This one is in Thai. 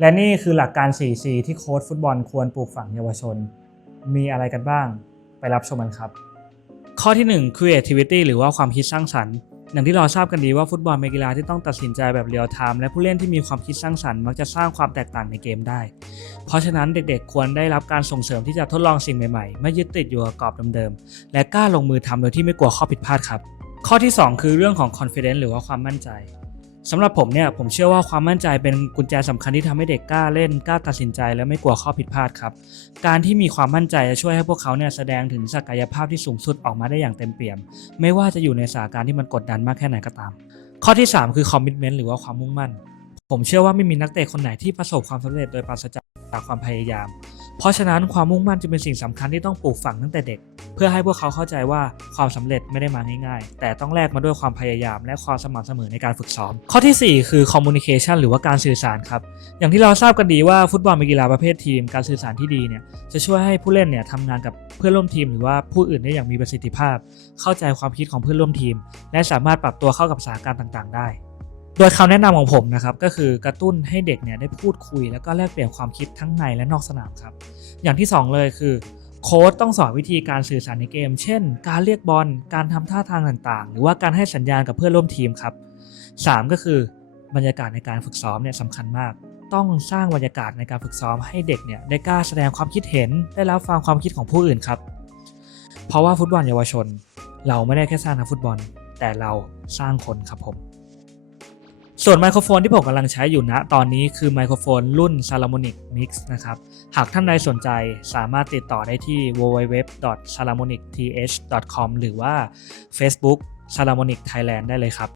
และนี่คือหลักการ 4C ที่โค้ชฟุตบอลควรปลูกฝังเยาวชน มีอะไรกันบ้าง ไปรับชมกันครับ ข้อที่ 1 creativity หรือว่าความคิดสร้างสรรค์อย่างที่เราทราบกันดีว่าฟุตบอลเป็นกีฬาที่ต้องตัดสินใจแบบเรียลไทม์และผู้เล่นที่มีความคิดสร้างสรรค์มักจะสร้างความแตกต่างในเกมได้ เพราะฉะนั้นเด็กๆ ควรได้รับการส่งเสริมที่จะทดลองสิ่งใหม่ๆ ไม่ยึดติดอยู่กับกรอบเดิมๆ และกล้าลงมือทำโดยที่ไม่กลัวข้อผิดพลาดครับ ข้อที่ 2 คือเรื่องของ confidence หรือว่าความมั่นใจ สำหรับผมเนี่ยผมเชื่อว่าความมั่นใจเป็นกุญแจสำคัญที่ทำให้เด็กกล้าเล่นกล้าตัดสินใจและไม่กลัวข้อผิดพลาดครับ การที่มีความมั่นใจจะช่วยให้พวกเขาเนี่ยแสดงถึงศักยภาพที่สูงสุดออกมาได้อย่างเต็มเปี่ยม ไม่ว่าจะอยู่ในสถานการณ์ที่มันกดดันมากแค่ไหนก็ตาม ข้อที่ 3 คือ commitment หรือว่าความมุ่งมั่น ผมเชื่อว่าไม่มีนักเตะคนไหนที่ประสบความสำเร็จโดยปราศจากความพยายาม เพราะฉะนั้นความมุ่งมั่นจึงเป็นสิ่งสำคัญที่ต้องปลูกฝังตั้งแต่เด็ก เพื่อให้พวกเขาเข้าใจว่าความสำเร็จไม่ได้มาง่ายๆ แต่ต้องแลกมาด้วยความพยายาม และความสม่ำเสมอในการฝึกซ้อม ข้อทีสี่ 4 คือ communication หรือว่าการสื่อสารครับ อย่างที่เราทราบกันดีว่าฟุตบอลเป็นกีฬาประเภททีม การสื่อสารที่ดีเนี่ยจะช่วยให้ผู้เล่นเนี่ยทำงานกับเพื่อนร่วมทีม หรือว่าผู้อื่นได้อย่างมีประสิทธิภาพ เข้าใจความคิดของเพื่อนร่วมทีม และสามารถปรับตัวเข้ากับสถานการณ์ต่างๆ ได้โดยคำแนะนำของผมนะครับก็คือกระตุ้นให้เด็กเนี่ยได้พูดคุย แล้วก็แลกเปลี่ยนความคิดทั้งในและนอกสนามครับ อย่างที่ 2 เลยคือ โค้ชต้องสอนวิธีการสื่อสารในเกม เช่น การเรียกบอล การทำท่าทางต่างๆ หรือว่าการให้สัญญาณกับเพื่อนร่วมทีมครับ 3 ก็คือบรรยากาศในการฝึกซ้อมเนี่ยสำคัญมาก ต้องสร้างบรรยากาศในการฝึกซ้อมให้เด็กเนี่ยได้กล้าแสดงความคิดเห็น ได้รับฟังความคิดของผู้อื่นครับ เพราะว่าฟุตบอลเยาวชน เราไม่ได้แค่สร้างนักฟุตบอล แต่เราสร้างคนครับผม ส่วนไมโครโฟนที่ผมกำลังใช้อยู่ณตอนนี้คือไมโครโฟนรุ่น s a l o m o n i c Mix นะครับ หากท่านใดสนใจสามารถติดต่อได้ที่ www.salamonicth.com หรือว่า Facebook s a l o m o n i c Thailand ได้เลยครับ